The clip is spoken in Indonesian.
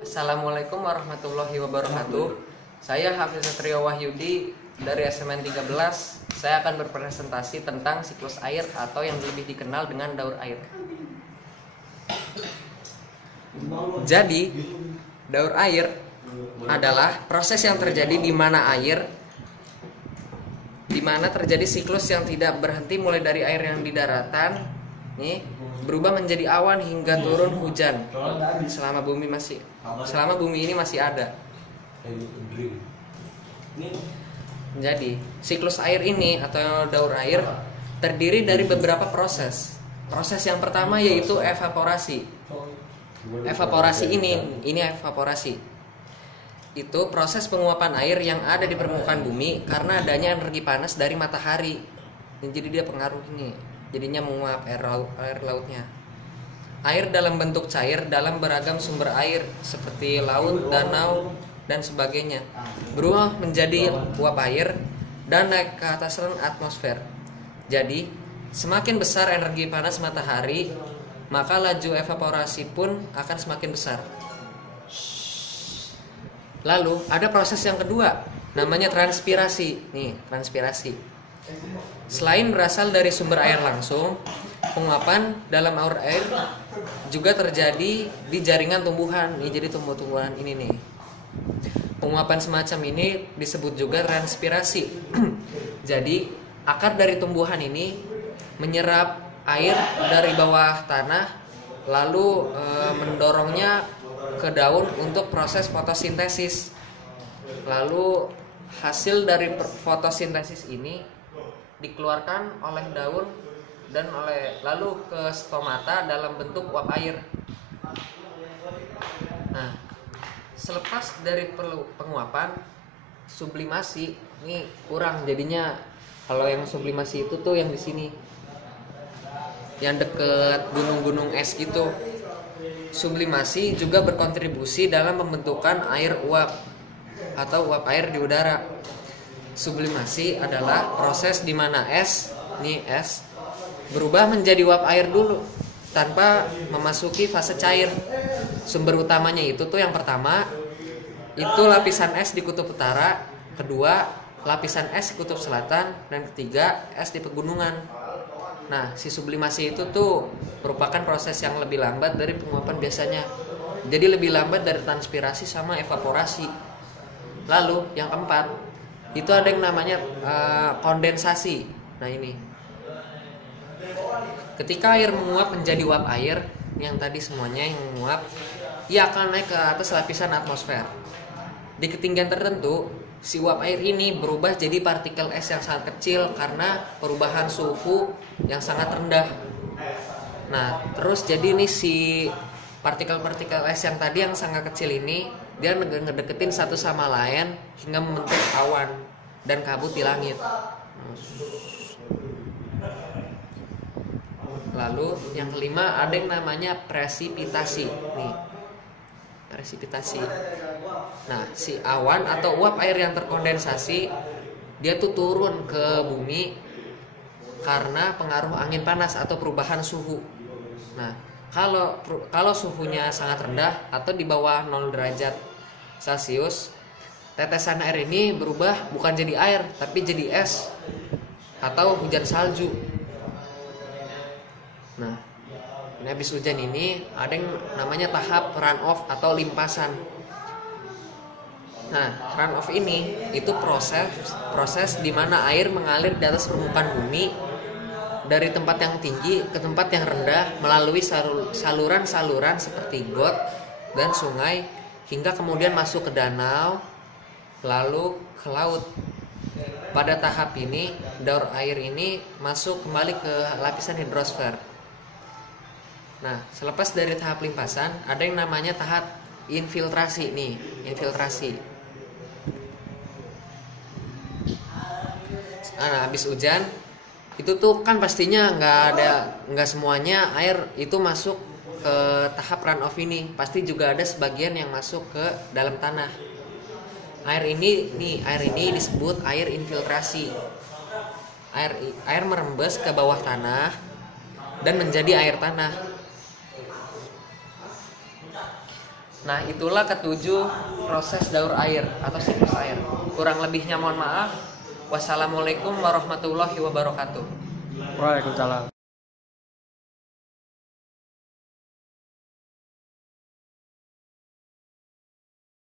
Assalamualaikum warahmatullahi wabarakatuh. Saya Hafiz Satrio Wahyudi dari SMN 13. Saya akan berpresentasi tentang siklus air atau yang lebih dikenal dengan daur air. Jadi, daur air adalah proses yang terjadi di mana terjadi siklus yang tidak berhenti mulai dari air yang di daratan berubah menjadi awan hingga turun hujan selama bumi ini masih ada. Jadi siklus air ini atau daur air terdiri dari beberapa proses. Proses yang pertama yaitu evaporasi. Evaporasi itu proses penguapan air yang ada di permukaan bumi karena adanya energi panas dari matahari. Jadi dia pengaruh ini, jadinya menguap air lautnya. Air dalam bentuk cair dalam beragam sumber air seperti laut, danau, dan sebagainya berubah menjadi uap air dan naik ke atas atmosfer. Jadi semakin besar energi panas matahari, maka laju evaporasi pun akan semakin besar. Lalu ada proses yang kedua, namanya transpirasi. Transpirasi. Selain berasal dari sumber air langsung, penguapan dalam air juga terjadi di jaringan tumbuhan. Jadi tumbuh-tumbuhan ini nih. Penguapan semacam ini disebut juga transpirasi. Jadi akar dari tumbuhan ini menyerap air dari bawah tanah, lalu mendorongnya ke daun untuk proses fotosintesis. Lalu hasil dari fotosintesis ini dikeluarkan oleh daun dan lalu ke stomata dalam bentuk uap air. Nah, selepas dari penguapan, sublimasi ini kurang jadinya. Kalau yang sublimasi itu tuh yang di sini, yang deket gunung-gunung es gitu. Sublimasi juga berkontribusi dalam pembentukan air uap atau uap air di udara. Sublimasi adalah proses di mana es berubah menjadi uap air dulu tanpa memasuki fase cair. Sumber utamanya itu tuh yang pertama itu lapisan es di kutub utara, kedua lapisan es di kutub selatan, dan ketiga es di pegunungan. Nah, si sublimasi itu tuh merupakan proses yang lebih lambat dari penguapan biasanya. Jadi lebih lambat dari transpirasi sama evaporasi. Lalu yang keempat itu ada yang namanya kondensasi. Nah ini, ketika air menguap menjadi uap air, yang tadi semuanya yang menguap, ia akan naik ke atas lapisan atmosfer. Di ketinggian tertentu, si uap air ini berubah jadi partikel es yang sangat kecil karena perubahan suhu yang sangat rendah. Nah, terus jadi nih si partikel-partikel es yang tadi yang sangat kecil ini, dia ngedeketin satu sama lain hingga membentuk awan dan kabut di langit. Lalu yang kelima ada yang namanya presipitasi. Presipitasi. Nah, si awan atau uap air yang terkondensasi dia tuh turun ke bumi karena pengaruh angin panas atau perubahan suhu. Nah, kalau suhunya sangat rendah atau di bawah 0 derajat Celcius, tetesan air ini berubah bukan jadi air tapi jadi es atau hujan salju. Nah, ini habis hujan ini ada yang namanya tahap runoff atau limpasan. Nah, runoff ini itu proses di mana air mengalir di atas permukaan bumi dari tempat yang tinggi ke tempat yang rendah melalui saluran-saluran seperti got dan sungai hingga kemudian masuk ke danau lalu ke laut. Pada tahap ini daur air ini masuk kembali ke lapisan hidrosfer. Nah, selepas dari tahap limpasan ada yang namanya tahap infiltrasi infiltrasi. Nah, habis hujan itu tuh kan pastinya nggak semuanya air itu masuk ke tahap runoff ini, pasti juga ada sebagian yang masuk ke dalam tanah. Air ini disebut air infiltrasi. Air merembes ke bawah tanah dan menjadi air tanah. Nah, itulah ketujuh proses daur air atau siklus air. Kurang lebihnya mohon maaf. Wassalamualaikum warahmatullahi wabarakatuh. Waalaikumsalam.